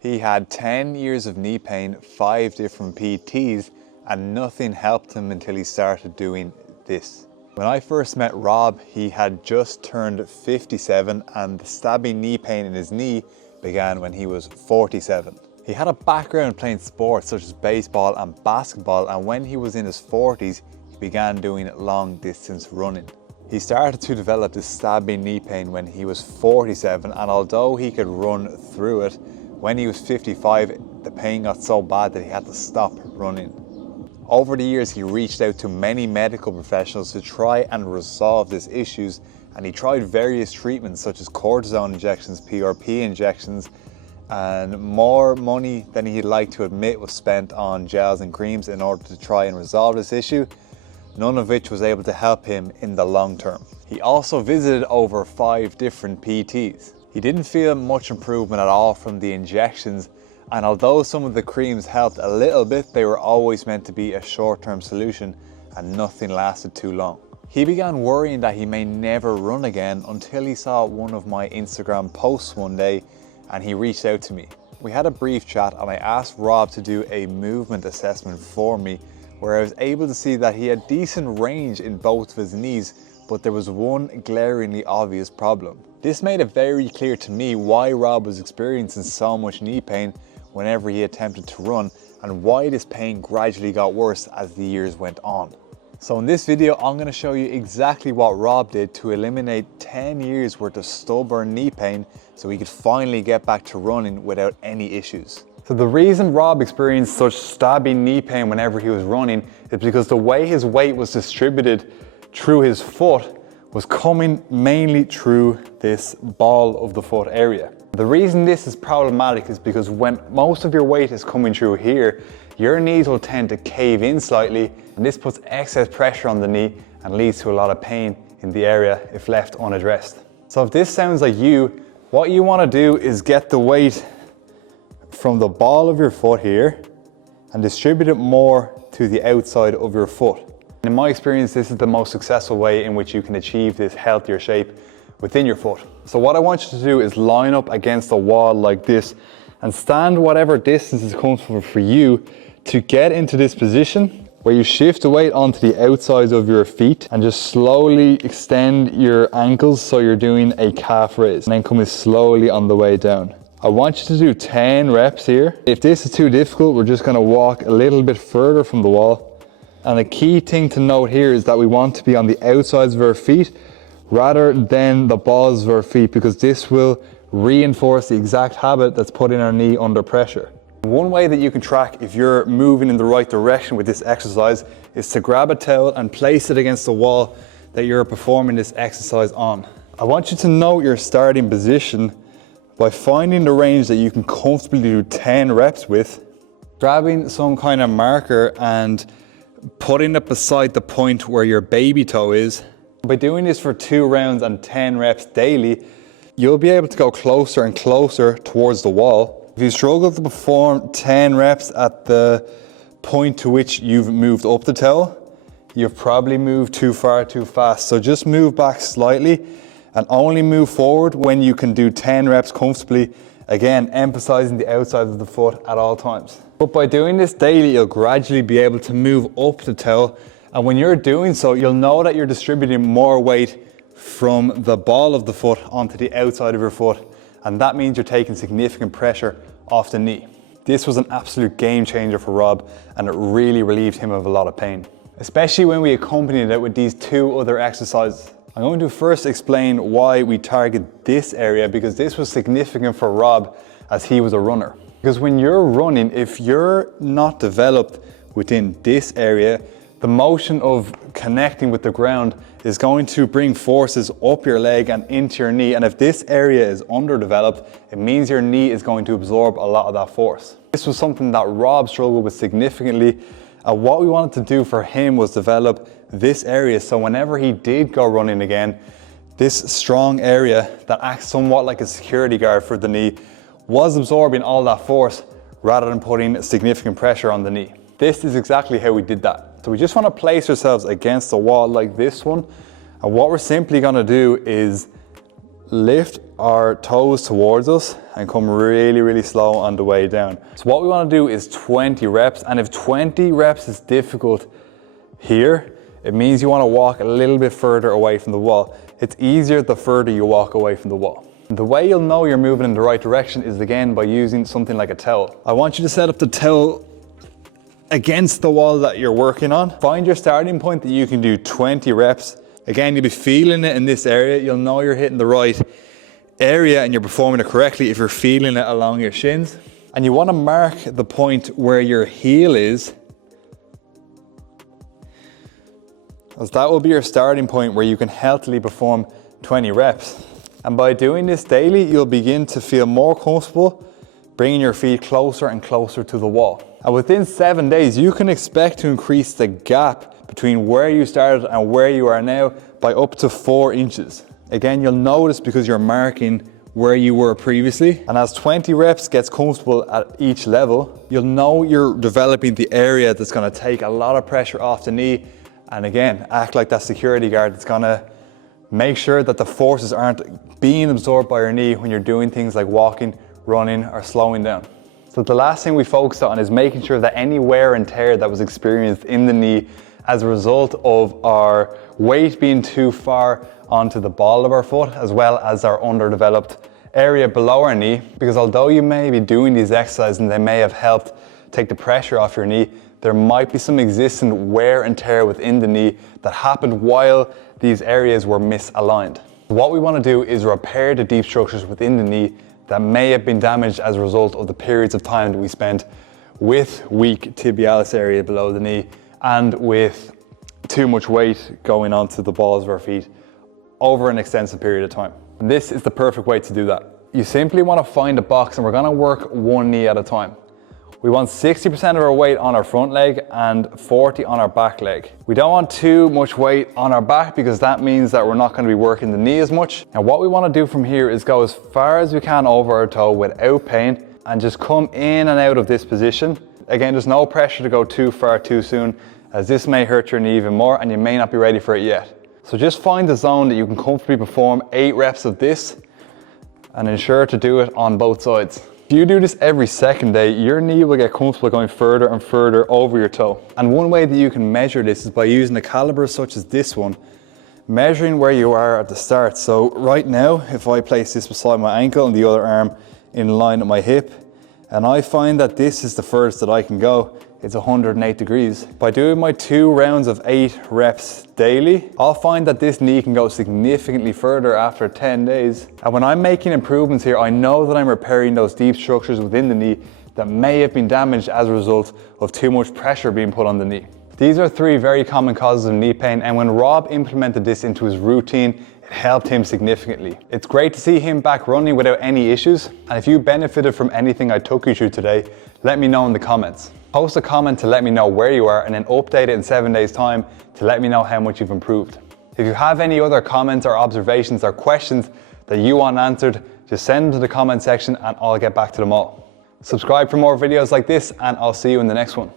He had 10 years of knee pain, 5 different PTs, and nothing helped him until he started doing this. When I first met Rob, he had just turned 57 and the stabbing knee pain in his knee began when he was 47. He had a background playing sports such as baseball and basketball, and when he was in his 40s, he began doing long distance running. He started to develop this stabbing knee pain when he was 47, and although he could run through it, when he was 55, the pain got so bad that he had to stop running. Over the years, he reached out to many medical professionals to try and resolve these issues, and he tried various treatments such as cortisone injections, PRP injections, and more money than he'd like to admit was spent on gels and creams in order to try and resolve this issue, none of which was able to help him in the long term. He also visited over 5 different PTs. He didn't feel much improvement at all from the injections, and although some of the creams helped a little bit, they were always meant to be a short-term solution and nothing lasted too long. He began worrying that he may never run again until he saw one of my Instagram posts one day and he reached out to me. We had a brief chat and I asked Rob to do a movement assessment for me, where I was able to see that he had decent range in both of his knees, but there was one glaringly obvious problem. This made it very clear to me why Rob was experiencing so much knee pain whenever he attempted to run, and why this pain gradually got worse as the years went on. So in this video, I'm going to show you exactly what Rob did to eliminate 10 years worth of stubborn knee pain so he could finally get back to running without any issues. So the reason Rob experienced such stabbing knee pain whenever he was running is because the way his weight was distributed through his foot was coming mainly through this ball of the foot area. The reason this is problematic is because when most of your weight is coming through here, your knees will tend to cave in slightly, and this puts excess pressure on the knee and leads to a lot of pain in the area if left unaddressed. So if this sounds like you, what you want to do is get the weight from the ball of your foot here and distribute it more to the outside of your foot. In my experience, this is the most successful way in which you can achieve this healthier shape within your foot. So what I want you to do is line up against the wall like this and stand whatever distance is comfortable for you to get into this position where you shift the weight onto the outsides of your feet and just slowly extend your ankles so you're doing a calf raise, and then coming slowly on the way down. I want you to do 10 reps here. If this is too difficult, we're just going to walk a little bit further from the wall. And the key thing to note here is that we want to be on the outsides of our feet rather than the balls of our feet, because this will reinforce the exact habit that's putting our knee under pressure. One way that you can track if you're moving in the right direction with this exercise is to grab a towel and place it against the wall that you're performing this exercise on. I want you to note your starting position by finding the range that you can comfortably do 10 reps with, grabbing some kind of marker and putting it beside the point where your baby toe is. By doing this for 2 rounds and 10 reps daily, you'll be able to go closer and closer towards the wall. If you struggle to perform 10 reps at the point to which you've moved up the towel, you've probably moved too far too fast. So just move back slightly and only move forward when you can do 10 reps comfortably, again emphasizing the outside of the foot at all times. But by doing this daily, you'll gradually be able to move up the towel, and when you're doing so, you'll know that you're distributing more weight from the ball of the foot onto the outside of your foot, and that means you're taking significant pressure off the knee. This was an absolute game changer for Rob, and it really relieved him of a lot of pain, especially when we accompanied it with these 2 other exercises. I'm going to first explain why we target this area, because this was significant for Rob as he was a runner. Because when you're running, if you're not developed within this area, the motion of connecting with the ground is going to bring forces up your leg and into your knee, and if this area is underdeveloped, it means your knee is going to absorb a lot of that force. This was something that Rob struggled with significantly, and what we wanted to do for him was develop this area, so whenever he did go running again, this strong area that acts somewhat like a security guard for the knee was absorbing all that force rather than putting significant pressure on the knee. This is exactly how we did that. So we just want to place ourselves against the wall like this one, and what we're simply going to do is lift our toes towards us and come really, really slow on the way down. So what we want to do is 20 reps, and if 20 reps is difficult here, it means you want to walk a little bit further away from the wall. It's easier the further you walk away from the wall. The way you'll know you're moving in the right direction is again by using something like a towel. I want you to set up the towel against the wall that you're working on. Find your starting point that you can do 20 reps. Again, you'll be feeling it in this area. You'll know you're hitting the right area and you're performing it correctly if you're feeling it along your shins. And you want to mark the point where your heel is, as that will be your starting point where you can healthily perform 20 reps. And by doing this daily, you'll begin to feel more comfortable bringing your feet closer and closer to the wall. And within 7 days, you can expect to increase the gap between where you started and where you are now by up to 4 inches. Again, you'll notice because you're marking where you were previously. And as 20 reps gets comfortable at each level, you'll know you're developing the area that's gonna take a lot of pressure off the knee. And again, act like that security guard that's gonna make sure that the forces aren't being absorbed by your knee when you're doing things like walking, running, or slowing down. So the last thing we focused on is making sure that any wear and tear that was experienced in the knee as a result of our weight being too far onto the ball of our foot, as well as our underdeveloped area below our knee, because although you may be doing these exercises and they may have helped take the pressure off your knee, there might be some existing wear and tear within the knee that happened while these areas were misaligned. What we want to do is repair the deep structures within the knee that may have been damaged as a result of the periods of time that we spent with weak tibialis area below the knee and with too much weight going onto the balls of our feet over an extensive period of time. And this is the perfect way to do that. You simply want to find a box, and we're going to work one knee at a time. We want 60% of our weight on our front leg and 40 on our back leg. We don't want too much weight on our back because that means that we're not going to be working the knee as much. And what we want to do from here is go as far as we can over our toe without pain and just come in and out of this position. Again, there's no pressure to go too far too soon, as this may hurt your knee even more and you may not be ready for it yet. So just find the zone that you can comfortably perform 8 reps of this and ensure to do it on both sides. If you do this every second day, your knee will get comfortable going further and further over your toe. And one way that you can measure this is by using a caliper such as this one, measuring where you are at the start. So right now, if I place this beside my ankle and the other arm in line with my hip, and I find that this is the furthest that I can go, it's 108 degrees. By doing my 2 rounds of 8 reps daily, I'll find that this knee can go significantly further after 10 days. And when I'm making improvements here, I know that I'm repairing those deep structures within the knee that may have been damaged as a result of too much pressure being put on the knee. These are 3 very common causes of knee pain, and when Rob implemented this into his routine, it helped him significantly. It's great to see him back running without any issues, and if you benefited from anything I took you through today, let me know in the comments. Post a comment to let me know where you are, and then update it in 7 days' time to let me know how much you've improved. If you have any other comments or observations or questions that you want answered, just send them to the comment section and I'll get back to them all. Subscribe for more videos like this, and I'll see you in the next one.